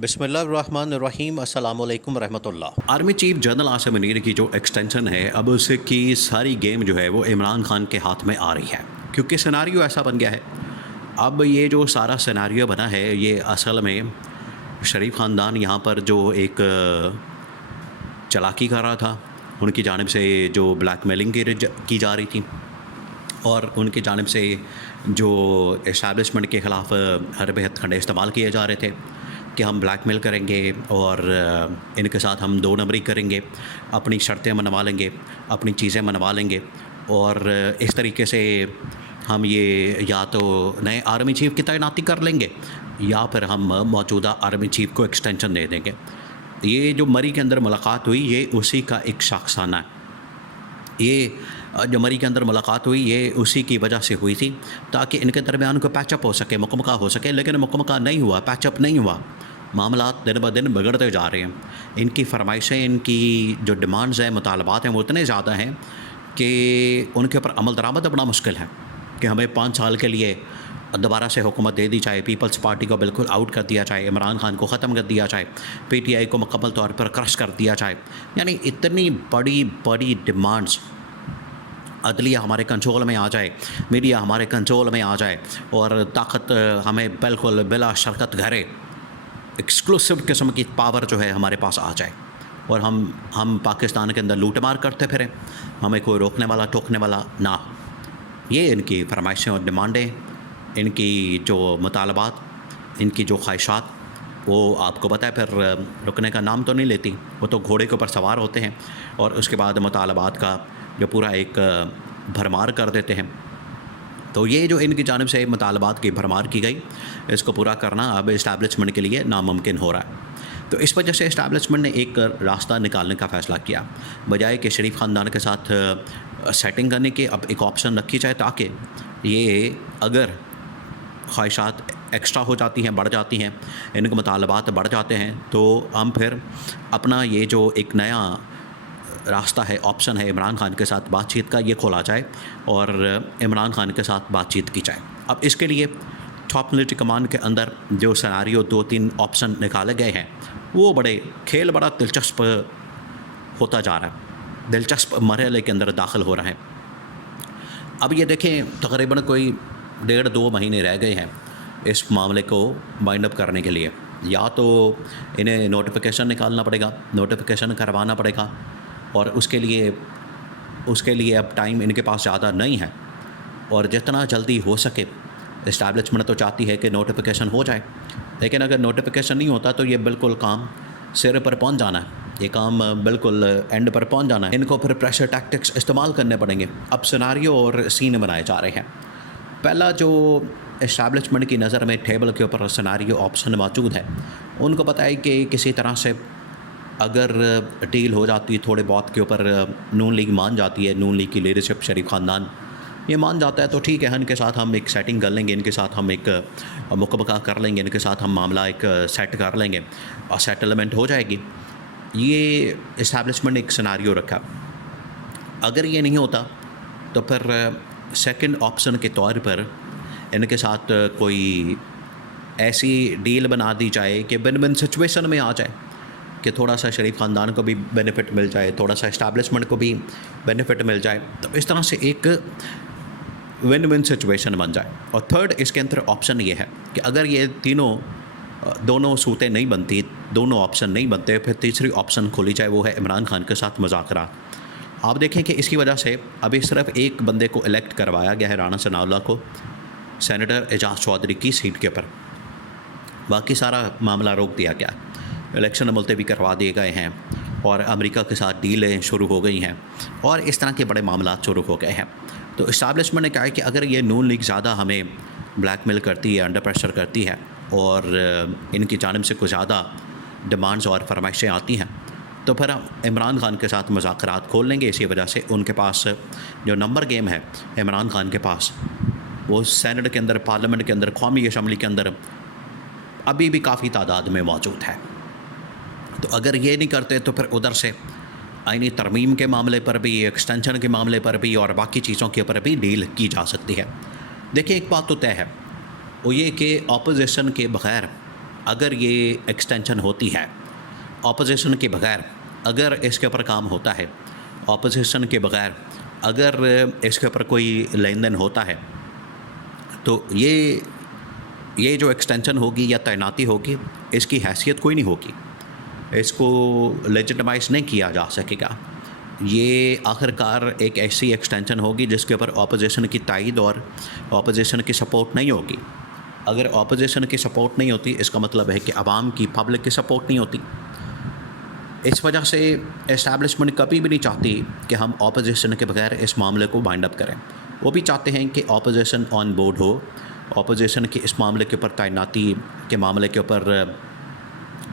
बिस्मिल्लाहिर्रहमानिर्रहीम अस्सलाम वालेकुम रहमतुल्लाह। Army chief general Asim Munir की जो एक्सटेंशन है, अब उसकी सारी गेम जो है वो इमरान खान के हाथ में आ रही है, क्योंकि सिनारियो ऐसा बन गया है। अब ये जो सारा सिनारियो बना है, ये असल में शरीफ ख़ानदान यहाँ पर जो एक चालाकी कर रहा था, उनकी जानिब से जो ब्लैकमेलिंग की जा रही थी और उनकी जानिब से जो इस्टेब्लिशमेंट के ख़िलाफ़ हर हथकंडे इस्तेमाल किए जा रहे थे कि हम ब्लैकमेल करेंगे और इनके साथ हम दो नंबरी करेंगे, अपनी शर्तें मनवा लेंगे, अपनी चीज़ें मनवा लेंगे और इस तरीके से हम ये या तो नए आर्मी चीफ़ की तैनाती कर लेंगे या फिर हम मौजूदा आर्मी चीफ़ को एक्सटेंशन दे देंगे। ये जो मरी के अंदर मुलाकात हुई, ये उसी का एक शाखसाना है। ये जो मरी के अंदर मुलाकात हुई, ये उसी की वजह से हुई थी ताकि इनके दरमियान को पैचअप हो सके, मुकम्मका हो सके, लेकिन मुकम्मका नहीं हुआ, पैचअप नहीं हुआ। मामलात दिन ब दिन बिगड़ते जा रहे हैं। इनकी फरमाइशें, इनकी जो डिमांड्स हैं, मुतालबात हैं, वो इतने ज़्यादा हैं कि उनके ऊपर अमल दरामद बड़ा मुश्किल है कि हमें 5 साल के लिए दोबारा से हुकूमत दे दी जाए, पीपल्स पार्टी को बिल्कुल आउट कर दिया जाए, इमरान खान को ख़त्म कर दिया जाए, पीटीआई को मुकम्मल तौर पर क्रश कर दिया जाए। यानी इतनी बड़ी बड़ी डिमांड्स, अदलिया हमारे कंट्रोल में आ जाए, मीडिया हमारे कंट्रोल में आ जाए और ताकत हमें बिल्कुल बिला शर्कत घरे एक्सक्लूसिव किस्म की पावर जो है हमारे पास आ जाए और हम पाकिस्तान के अंदर लूटमार करते फिरें, हमें कोई रोकने वाला टोकने वाला ना हो। ये इनकी फरमाइशें और डिमांडें, इनकी जो मुतालबात, इनकी जो ख्वाहिशात, वो आपको पता है फिर रुकने का नाम तो नहीं लेती। वो तो घोड़े के ऊपर सवार होते हैं और उसके बाद मुतालबात का जो पूरा एक भरमार कर देते हैं। तो ये जो इनकी जानिब से मुतालबात की भरमार की गई, इसको पूरा करना अब इस्टेब्लिशमेंट के लिए नामुमकिन हो रहा है। तो इस वजह से इस्टेब्लिशमेंट ने एक रास्ता निकालने का फ़ैसला किया, बजाय कि शरीफ ख़ानदान के साथ सेटिंग करने के अब एक ऑप्शन रखी जाए ताकि ये अगर ख्वाहिशात एक्स्ट्रा हो जाती हैं, बढ़ जाती हैं, इनके मुतालबात बढ़ जाते हैं, तो हम फिर अपना ये जो एक नया रास्ता है, ऑप्शन है इमरान खान के साथ बातचीत का, ये खोला जाए और इमरान खान के साथ बातचीत की जाए। अब इसके लिए टॉप मिलिट्री कमान के अंदर जो सिनेरियो 2-3 ऑप्शन निकाले गए हैं, वो खेल बड़ा दिलचस्प होता जा रहा है, दिलचस्प मरहले के अंदर दाखिल हो रहा है। अब ये देखें, तकरीबन कोई 1.5-2 महीने रह गए हैं इस मामले को वाइंड अप करने के लिए। या तो इन्हें नोटिफिकेशन निकालना पड़ेगा, नोटिफिकेशन करवाना पड़ेगा और उसके लिए अब टाइम इनके पास ज़्यादा नहीं है और जितना जल्दी हो सके इस्टेब्लिशमेंट तो चाहती है कि नोटिफिकेशन हो जाए, लेकिन अगर नोटिफिकेशन नहीं होता तो ये बिल्कुल काम सिर पर पहुंच जाना है, ये काम बिल्कुल एंड पर पहुंच जाना है। इनको फिर प्रेशर टैक्टिक्स इस्तेमाल करने पड़ेंगे। अब सिनारियो और सीन बनाए जा रहे हैं। पहला जो इस्टेब्लिशमेंट की नज़र में टेबल के ऊपर सिनारियो ऑप्शन मौजूद है, उनको पता है कि किसी तरह से अगर डील हो जाती है थोड़े बहुत के ऊपर, नून लीग मान जाती है, नून लीग की लीडरशिप, शरीफ ख़ानदान ये मान जाता है, तो ठीक है, इनके साथ हम एक सेटिंग कर लेंगे, इनके साथ हम एक मुकम्मल कर लेंगे, इनके साथ हम मामला एक सेट कर लेंगे और सेटलमेंट हो जाएगी। ये इस्टेब्लिशमेंट एक सिनारियो रखा। अगर ये नहीं होता तो फिर सेकंड ऑप्शन के तौर पर इनके साथ कोई ऐसी डील बना दी जाए कि विन विन सिचुएशन में आ जाए कि थोड़ा सा शरीफ ख़ानदान को भी बेनिफिट मिल जाए, थोड़ा सा इस्टेब्लिशमेंट को भी बेनिफिट मिल जाए, तो इस तरह से एक विन विन सिचुएशन बन जाए। और थर्ड इसके अंदर ऑप्शन ये है कि अगर ये दोनों सूतें नहीं बनती, दोनों ऑप्शन नहीं बनते, फिर तीसरी ऑप्शन खोली जाए, वो है इमरान खान के साथ मुज़ाकरात। आप देखें कि इसकी वजह से अभी सिर्फ एक बंदे को इलेक्ट करवाया गया है, राना सनाउल्लाह को, सेनेटर एजाज चौधरी की सीट के ऊपर। बाकी सारा मामला रोक दिया गया, इलेक्शन मुलतवी करवा दिए गए हैं और अमेरिका के साथ डीलें शुरू हो गई हैं और इस तरह के बड़े मामला शुरू हो गए हैं। तो इस्टेब्लिशमेंट ने कहा है कि अगर ये नून लीग ज़्यादा हमें ब्लैकमेल करती है, अंडर प्रेशर करती है और इनकी जानिब से कुछ ज़्यादा डिमांड्स और फरमाइशें आती हैं, तो फिर हम इमरान खान के साथ मुज़ाकरात खोल लेंगे। इसी वजह से उनके पास जो नंबर गेम है इमरान खान के पास, वो सेनेट के अंदर, पार्लियामेंट के अंदर, कौमी असम्बली के अंदर अभी भी काफ़ी तादाद में मौजूद है। तो अगर ये नहीं करते तो फिर उधर से आईनी तरमीम के मामले पर भी, एक्सटेंशन के मामले पर भी और बाकी चीज़ों के ऊपर भी डील की जा सकती है। देखिए, एक बात तो तय है, वो ये कि अपोजिशन के बग़ैर अगर ये एक्सटेंशन होती है ऑपोजिशन के बगैर, अगर इसके ऊपर काम होता है ऑपोजिशन के बगैर, अगर इसके ऊपर कोई लेन देन होता है, तो ये जो एक्सटेंशन होगी या तैनाती होगी, इसकी हैसियत कोई नहीं होगी, इसको लेजिटिमाइज नहीं किया जा सकेगा। ये आखिरकार एक ऐसी एक्सटेंशन होगी जिसके ऊपर ऑपोजिशन की तायद और ऑपोजिशन की सपोर्ट नहीं होगी। अगर ऑपोजिशन की सपोर्ट नहीं होती, इसका मतलब है कि आवाम की, पब्लिक की सपोर्ट नहीं होती। इस वजह से एस्टैब्लिशमेंट कभी भी नहीं चाहती कि हम ऑपोजिशन के बगैर इस मामले को वाइंड अप करें। वो भी चाहते हैं कि ऑपोजिशन ऑन बोर्ड हो, ऑपोजिशन की इस मामले के ऊपर तैनाती के मामले के ऊपर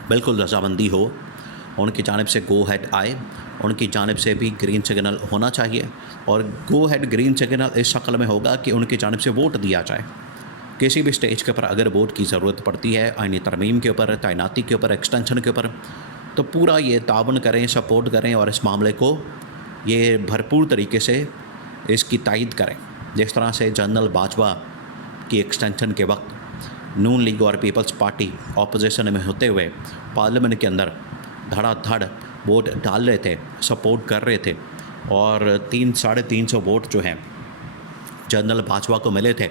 बिल्कुल रजामंदी हो, उनकी जानिब से गो हेड आए, उनकी जानिब से भी ग्रीन सिग्नल होना चाहिए। और गो हेड ग्रीन सिग्नल इस शक्ल में होगा कि उनकी जानिब से वोट दिया जाए। किसी भी स्टेज के ऊपर अगर वोट की ज़रूरत पड़ती है, आईनी तरमीम के ऊपर, तैनाती के ऊपर, एक्सटेंशन के ऊपर, तो पूरा ये तावन करें, सपोर्ट करें और इस मामले को ये भरपूर तरीके से इसकी तायद करें। जिस तरह से जनरल बाजवा की एक्सटेंशन के वक्त नून लीग और पीपल्स पार्टी ऑपोजिशन में होते हुए पार्लियामेंट के अंदर धड़ाधड़ वोट डाल रहे थे, सपोर्ट कर रहे थे, और 300-350 वोट जो हैं जनरल बाजवा को मिले थे।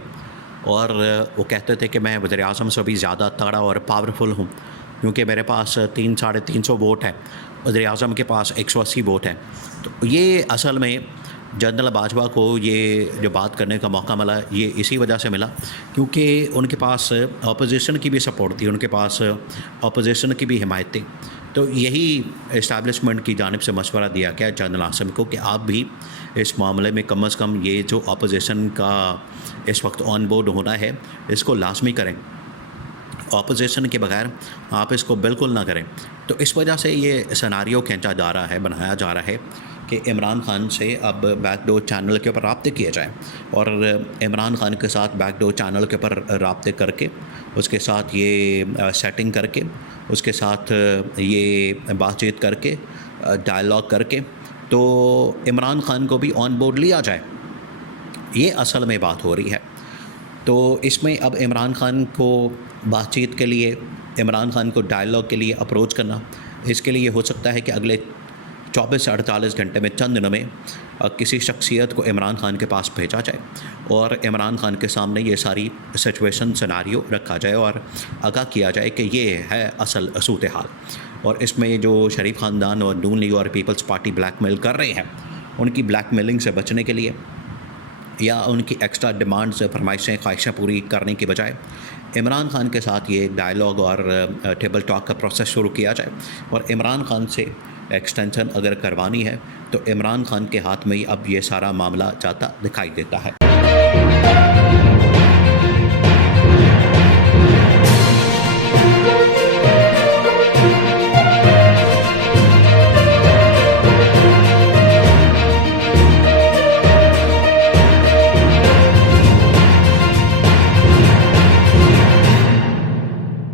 और वो कहते थे कि मैं वज़ीर-ए-आज़म से भी ज़्यादा तगड़ा और पावरफुल हूँ, क्योंकि मेरे पास 300-350 वोट है, वज़ीर-ए-आज़म के पास 180 वोट है। तो ये असल में जनरल बाजवा को ये जो बात करने का मौका मिला, ये इसी वजह से मिला क्योंकि उनके पास अपोजिशन की भी सपोर्ट थी, उनके पास अपोजिशन की भी हिमायत थी। तो यही इस्टेब्लिशमेंट की जानिब से मशवरा दिया गया जनरल आसिम को कि आप भी इस मामले में कम अज़ कम ये जो अपोजिशन का इस वक्त ऑन बोर्ड होना है, इसको लाजमी करें, ऑपोजिशन के बगैर आप इसको बिल्कुल ना करें। तो इस वजह से ये सिनेरियो खींचा जा रहा है, बनाया जा रहा है कि इमरान खान से अब बैकडोर चैनल के ऊपर राब्ते किए जाएँ, और इमरान खान के साथ बैकडोर चैनल के ऊपर राब्ते करके, उसके साथ ये सेटिंग करके, उसके साथ ये बातचीत करके, डायलॉग करके, तो इमरान खान को भी ऑन बोर्ड लिया जाए। ये असल में बात हो रही है। तो इसमें अब इमरान खान को बातचीत के लिए, इमरान खान को डायलॉग के लिए अप्रोच करना, इसके लिए हो सकता है कि अगले 24 से 48 घंटे में, चंद दिनों में किसी शख्सियत को इमरान खान के पास भेजा जाए और इमरान खान के सामने ये सारी सिचुएशन, सिनेरियो रखा जाए और आगाह किया जाए कि ये है असल सूरत हाल। और इसमें जो शरीफ ख़ानदान और नून लीग और पीपल्स पार्टी ब्लैकमेल कर रहे हैं, उनकी ब्लैकमेलिंग से बचने के लिए या उनकी एक्स्ट्रा डिमांड्स, फरमाइशें, ख्वाहिशें पूरी करने के बजाय इमरान खान के साथ ये डायलॉग और टेबल टॉक का प्रोसेस शुरू किया जाए। और इमरान खान से एक्सटेंशन अगर करवानी है तो इमरान खान के हाथ में ही अब ये सारा मामला जाता दिखाई देता है।